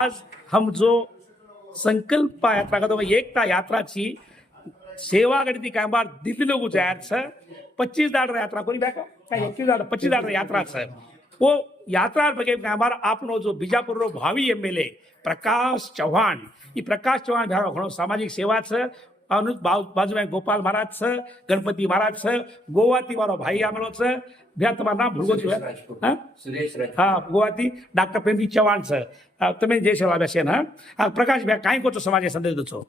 आज हम जो संकल्प यात्रा करतो एकता यात्राची सेवा गणती कामबार दिल्ली लोग जायर छ 25 दाड़ यात्रा कोई बैका 21 दाड़ 25 दाड़ यात्रा छ वो यात्रा बगे कामबार आपनो जो बीजापुर रो भावी एमएलए प्रकाश चौहान ई प्रकाश चौहान धारो घणो सामाजिक सेवा छ अनु बाजू में गोपाल महाराज छ गणपति महाराज छ गोवाती वारो भाई आमलो छ भैया तुम्हारा नाम भूल गयो हां सुरेश हाँ गोवाती डॉक्टर प्रेमजी चौहान छ तमे जे सेवा बेसेन हां प्रकाश भैया काय को समाज संदेश दो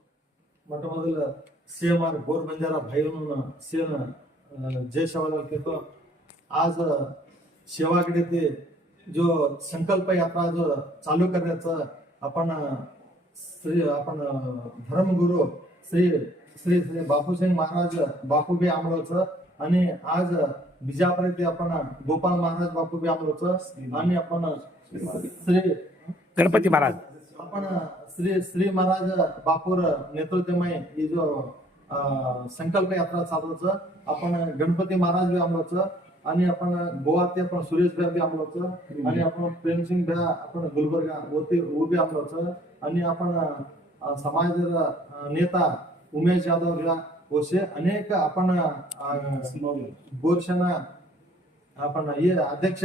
ಮೊಟ್ಟಮೊದಲ सीएमआर गोर बंजारा भाईओं सीएन जय सेवालाल कहतो आज सेवाकडे ते जो संकल्प यात्रा जो चालू करण्याचं आपण धर्मगुरु श्री श्री श्री बापूसिंग महाराज बापूबी आमलोचं आणि आज बिजापूर येथे आपण गोपाल महाराज बापूबी आमलोचं आणि आपण श्री गणपती महाराज आपण श्री श्री महाराज बापूर नेतृत्वमय ही जो संकल्प यात्रा चालवचं आपण गणपती महाराज बी आमलोचं आणि आपण गोवाते आपण सुरेश भाई बी आमलोचं आणि आपण प्रेमसिंग भाई आपण गुलबर्गा वरती उभी आमलोचं आणि आपण समाज नेता उमेश यादव या वसे अनेक आपण गोरशना आपण ये अध्यक्ष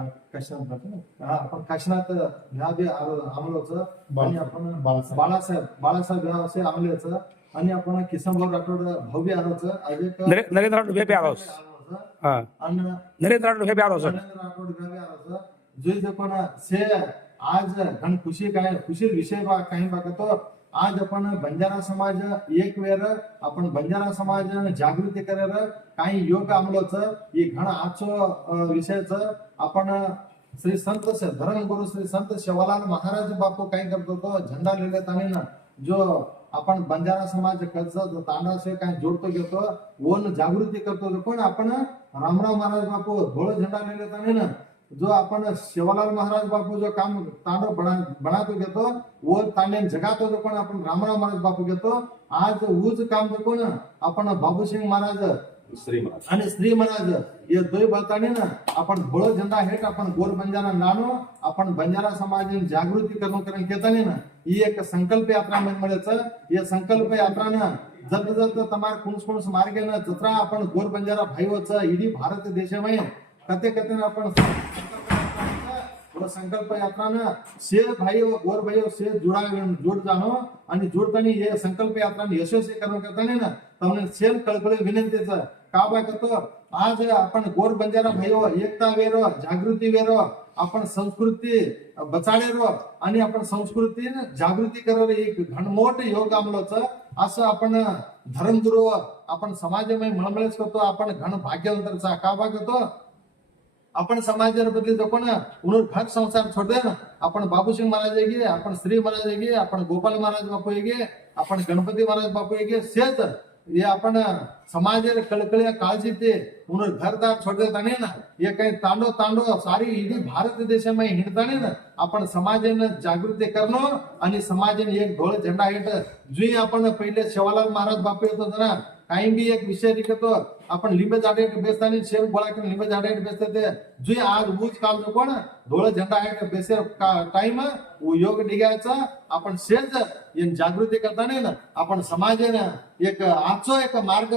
आपण काशीनाथ ह्या बी आमलोचं आणि आपण बाळासाहेब ह्या असे आमल्याचं आणि आपण किसनभाऊ राठोड भाऊ बी आलोचं नरेंद्र राठोड बी आलोच आणि नरेंद्र राठोड बी आलोच जो पण से आज घण खुशी विषय काही बघतो आज आपण बंजारा समाज एक वेळ आपण बंजारा समाज जागृती करार काही योग आमलोच ही घण आजचो विषयच आपण श्री संत धर्मगुरु श्री संत सेवालाल महाराज बापू काही करतो तो झेंडा लिहिलेत आणि ना जो आपण बंजारा समाज कर्ज तांडा से काही जोडतो घेतो वन जागृती करतो पण आपण रामराव महाराज बापू धोळ झेंडा लिहिलेत आणि ना जो आपण सेवालाल महाराज बापू जो काम तांडो बनातो घेतो व तांडे जगातो जो पण आपण रामराव महाराज बापू घेतो आज ऊज काम जो कोण आपण बाबूसिंग महाराज आणि श्री महाराज हे दोय बळताने ना आपण धोळ झेंडा हेट आपण गोर बंजारा नानो आपण बंजारा समाज जागृती करून केताने ना ही एक संकल्प यात्रा म्हणण्याचं हे संकल्प यात्रानं जत तमार कुणस मार्गे ना जत्रा आपण गोर बंजारा भाईवचं इडी भारत देशमय कते आपण संकल्प यात्रानं शे भाई व गोर भाई से जोड जाणो आणि जोडताना हे संकल्प यात्रा यशस्वी करून करताना ना તમને सेल कळकळी विनंतीच का बा करतो आज आपण गोर बंजारा भाई एकता वेरो जागृती वेरो आपण संस्कृती बचाडेरो आणि आपण संस्कृती जागृती करवर एक घनमोठ योग आमलोच असं आपण धर्मगुरु आपण समाजमय मळमळच करतो आपण घन भाग्यवंतरचा का बा करतो आपण समाजावर बदली जो कोण उन्होंने घर संसार छोड़ दे ना आपण बाबूसिंग महाराज गे आपण श्री महाराज गे आपण गोपाल महाराज बापू गे आपण गणपती महाराज बापू गे सेच ये आपण समाज कळकळी काळजी ते उन्होंने घरदार छोड़ देता नाही ना ये काही तांडो सारी इडी भारत देशामध्ये हिंडताने ना आपण समाजाने जागृती करणं आणि समाजाने एक ढोळ झेंडा हेट जुई आपण पहिले सेवालाल महाराज बापू येत होता ना काही बी एक विषय लिखतो आपण लिंब झाडे बेसतानी शेव गोळा करून लिंब झाडे बेसते ते जुई आज ऊज काम जो कोण ढोळ झेंडा आहे बेसे टाइम योग डिगायचा आपण शेज इन जागृती करताना ना आपण समाजाने एक आजचो एक मार्ग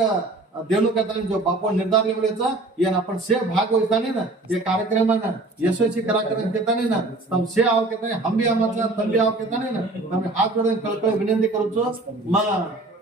देणू करताना जो बापू निर्धार लिहिलेचा यान आपण शे भाग होताना ना या कार्यक्रमानं यशस्वी कराकरण केताना ना तम शे आव केताना हम भी आमचा तम भी आव केताना ना तम हात जोडून कळकळ विनंती करूचो मग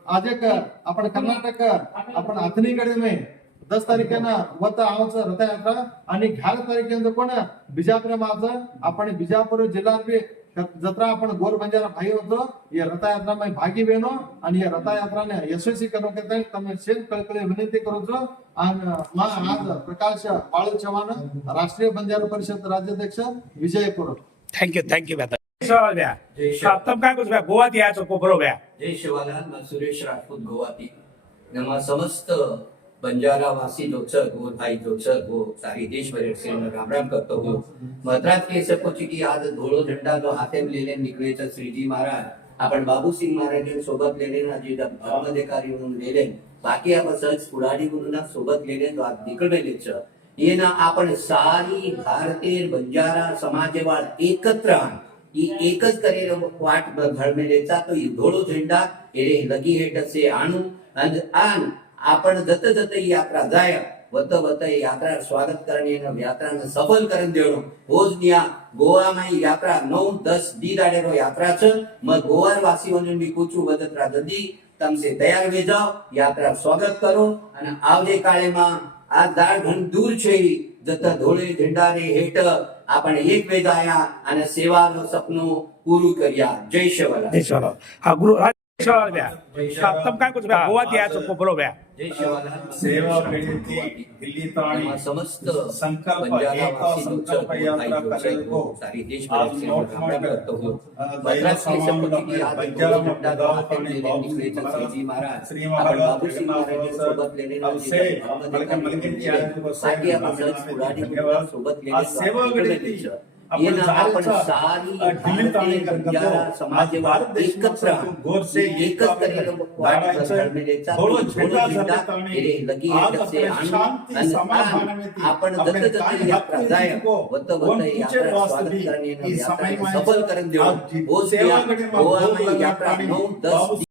आज एक आपण कर्नाटक आपण अथनीकडे में 10 तारखेला वत आवचं रथयात्रा आणि 11 तारखेला कोण बिजापूर माझं आपण बिजापूर जिल्ह्यात जत्रा आपण गोर बंजारा भाई होतो या रथयात्रा मध्ये भागी बनो आणि या रथयात्राने यशस्वी करून करता तुम्ही शेत कळकळी विनंती करूचो आणि आज प्रकाश बाळू चव्हाण राष्ट्रीय बंजारा परिषद राज्याध्यक्ष विजयपूर थँक्यू तब काय कुछ गोवाती याचो पोपरो भैया जय शिवालाल मैं सुरेश राजपूत गोवाती नम समस्त बंजारा वासी जो छ वो भाई जो छ वो सारी देश भर से राम राम करतो हो मद्रास के सको की आज धोळो झंडा जो हाथे में लेने निकले छ श्रीजी महाराज आपण बाबूसिंग महाराज सोबत लेने ना जी धर्माधिकारी म्हणून लेले बाकी आपण सहज पुढारी म्हणून सोबत लेने जो आज निकळले छ ये ना आपण सारी भारतीय बंजारा समाजवाद एकत्र ઈ એક જ કરીને વાટ ઘડમેલેचा તો ઈ ધોળો ઝંડા એ લગી હેઠ છે આનું અને આન आपण जत जत ही यात्रा जाय वत वत ही यात्रा स्वागत करणे न यात्रा सफल करून देणो होज निया गोवा में यात्रा 9-10 दी दाडेरो यात्रा छ म गोवा वासीओने बी पूछू वदत्रा जदी तमसे तैयार वे जाओ यात्रा स्वागत करो અને આવજે કાળેમાં આ દાળ ઘણ દૂર છે જત ધોળે ઝંડા રે હેઠ આપણે એક વેજાયા અને સેવાનું સપનું પૂરું કર્યા જય શિવલાલ जय शिवलाल. हा गुरु राज शिवलाल भैया हा, तम काय कुछ भैया गोवा दिया तो बोलो भैया जय शिवलाल सेवा पेढीची दिल्ली ताणी એમાં સમસ્ત संकल्प બંજારા एक વાસીઓ संकल्प છે, यात्रा ભાઈઓ છે, करेल को સારી आज દેશભક્તિ नोट આપણે કરતો हो दैव મદ્રાસ કેસર समावन પછીથી આ बंजारा ધોળો ઝંડા गाव હાથે आणि લઈને નીકળે છે बाबू શ્રીજી મહારાજ श्री आपण महाराज बाबूश्री महाराजને सोबत लेणे अवसे मलका मलकीची आज बाकी आपण सहज पुराणी धन्यवाद सोबत आज लेणे सेवा गडीची आपण येणं आपण जायचं सारी दिल्ली ताणी भारतीय करतो बंजारा आज समाजवाद भारत देश एकत्र गोरसे एकच करेल वाट घडमेलेचा थोडं तो झेंडा झेंडा ताणी हे लगी आज येत से आपल्या आणून शांती आणि समाधानामध्ये आपण आपल्या जत जत काही यात्रा हक्क जाय जिंको, वत वन वत पूछे यात्रा वास्तवी, स्वागत करणे ही यात्रा समय सफल करून देऊ आज जी होच सेवा या गडीમાં गोवा भोग में यात्रा लगाताणी 9-10 बाबू